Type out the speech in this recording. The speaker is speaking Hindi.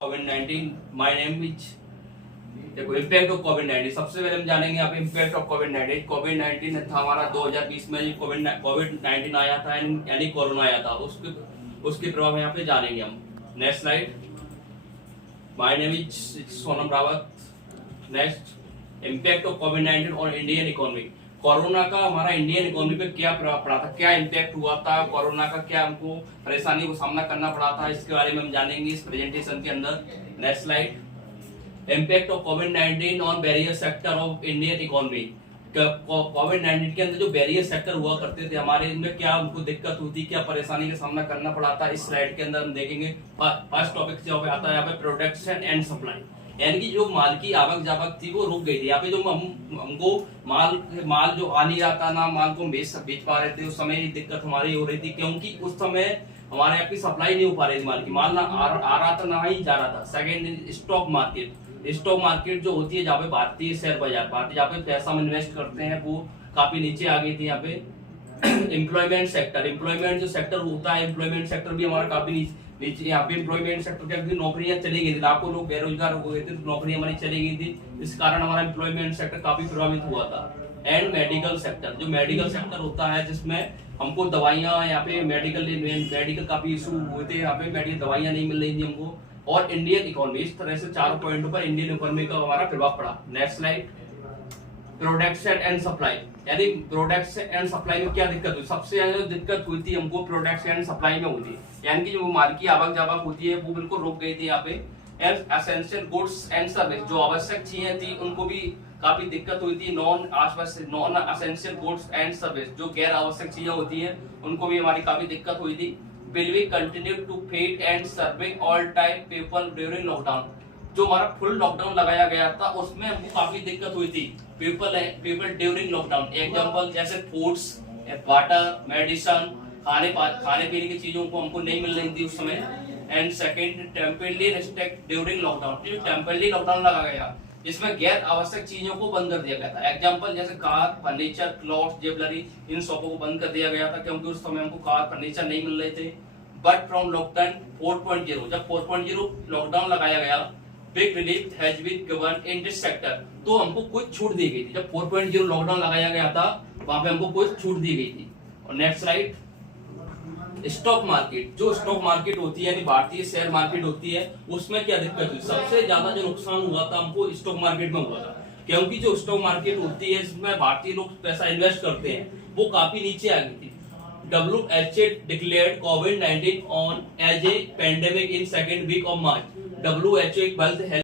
कोविड-19 माय नेम इज देखो इम्पैक्ट ऑफ कोविड-19 सबसे पहले हम जानेंगे यहाँ पे इम्पैक्ट ऑफ कोविड-19 था हमारा 2020 में जो कोविड-19 आया था यानी कोरोना आया था उसके प्रभाव यहाँ पे जानेंगे हम। Next slide. My name is Sonam Rawat. Next impact of covid on Indian economy. Corona का हमारा इंडियन इकोनॉमी पे क्या प्रभाव पड़ा था, क्या इम्पैक्ट हुआ था, कोरोना का क्या हमको परेशानी को सामना करना पड़ा था, इसके बारे में हम जानेंगे इस प्रेजेंटेशन के अंदर। Next slide. Impact of covid on various sector of Indian economy. कोविड-19 के अंदर जो वेरियस सेक्टर हुआ करते थे हमारे, इनमें क्या हमको दिक्कत हुई, क्या परेशानी का सामना करना पड़ा था, इस स्लाइड के अंदर हम देखेंगे। फर्स्ट टॉपिक जो आता है यहाँ पे प्रोडक्शन एंड सप्लाई, यानी कि जो माल की आवक जावक थी वो रुक गई थी। यहाँ पे जो हमको माल जो आ नहीं रहा था, ना माल को बेच पा रहे थे, उस समय दिक्कत हमारी हो रही थी, क्योंकि उस समय हमारे यहाँ की सप्लाई नहीं हो पा रही थी माल की। माल ना आ रहा था ना ही जा रहा था। Second, stock market. Stock market जो होती है जहाँ पे भारतीय शेयर बाजार, जहाँ पे पैसा हम इन्वेस्ट करते हैं, वो काफी नीचे आ गई थी यहाँ पे। एम्प्लॉयमेंट सेक्टर, एम्प्लॉयमेंट जो सेक्टर होता है, एम्प्लॉयमेंट सेक्टर भी हमारा काफी नीचे। यहाँ पे एम्प्लॉयमेंट सेक्टर के अंदर नौकरियां चली गई थी, लाखों लोग बेरोजगार हो गए थे, तो नौकरियां हमारी चली गई थी, इस कारण हमारा एम्प्लॉयमेंट सेक्टर काफी प्रभावित हुआ था। एंड मेडिकल सेक्टर, जो मेडिकल सेक्टर होता है जिसमें हमको दवाइयां, यहाँ पे मेडिकल काफी इशू हुए थे, यहाँ पे मेडिकल दवाइयां नहीं मिल रही थी हमको। और इंडियन इकोनॉमी, इस तरह से 4 पॉइंटों पर इंडियन इकोनॉमी का हमारा प्रभाव पड़ा। Next slide. Production and supply, यानी प्रोडक्शन एंड सप्लाई में क्या दिक्कत हुई, सबसे ज्यादा दिक्कत हुई थी हमको प्रोडक्शन एंड सप्लाई में हुई थी, यानी कि जो माल की आवक जावक होती है वो बिल्कुल रुक गई थी यहाँ पे। And essential goods and service, जो आवश्यक चीजें थी उनको भी काफी दिक्कत हुई थी। Non essential goods and service, जो गैर आवश्यक चीजें होती है, उनको भी हमारी काफी दिक्कत हुई थी। Will we continue to feed and serving all time people during lockdown, जो हमारा फुल लॉकडाउन लगाया गया था उसमें हमको काफी दिक्कत हुई थी। पीपल ड्यूरिंग लॉकडाउन, एग्जांपल जैसे फूड्स, वाटर, मेडिसिन, खाने पीने की चीजों को हमको नहीं मिल रही थी उस समय। And second, temporary restrict during lockdown, जो टेम्परेरी लॉकडाउन लगा गया जिसमें गैर आवश्यक चीजों को बंद कर दिया गया था। एग्जांपल जैसे कार, फर्नीचर, क्लॉथ्स, ज्वेलरी, इन शॉपों को बंद कर दिया गया था, क्योंकि उस समय हमको कार, फर्नीचर नहीं मिल रहे थे। बट फ्रॉम लॉकडाउन 4.0, जब 4.0 लॉकडाउन लगाया गया, big relief has been given in this sector, तो हमको कुछ छूट दी गई थी। जब 4.0 लॉकडाउन लगाया गया था वहां पे हमको कुछ छूट दी गई थी। और नेक्स्ट स्लाइड। स्टॉक मार्केट, जो स्टॉक मार्केट होती है यानी भारतीय शेयर मार्केट होती है, उसमें क्या दिक्कत हुई, सबसे ज्यादा जो नुकसान हुआ था हमको स्टॉक मार्केट में हुआ था, क्योंकि जो स्टॉक मार्केट होती है इसमें भारतीय लोग पैसा इन्वेस्ट करते हैं, वो काफी नीचे आ गई थी। WHO declared COVID-19 on as a pandemic in second week of March. WHO एक हेल्थ